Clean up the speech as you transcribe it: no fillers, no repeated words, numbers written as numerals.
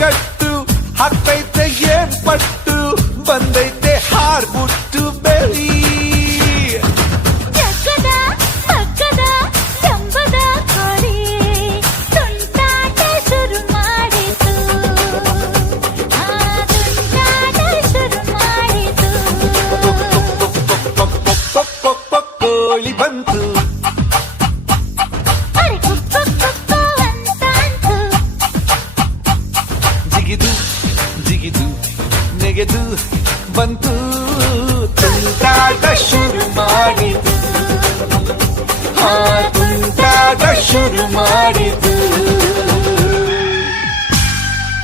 ಕಟ್ಟು ಹಾಕ್ತೈತೆ ಏನ್ ಪಟ್ಟು ಬಂದೈತೆ ಹಾರ್ಬಿಟ್ಟು ಬೆಳಿ ಜಗ್ಗದ ಮಗ್ಗದ ಜಂಬದ ಕೋಳಿ ತುಂಟಾಟ ಶುರು ಮಾಡಿತು ತುಂಟಾಟ ಶುರು ಮಾಡಿತು ಕೋಳಿ ಬಂತು ಅರೆ ಕುಕ್ಕು ಕುಕ್ಕು ಅಂತಾಂತು ಜಿಗಿದು ಜಿಗಿದು ನೆಗೆದು ಬಂತು ತುಂಟಾಟ ಶುರು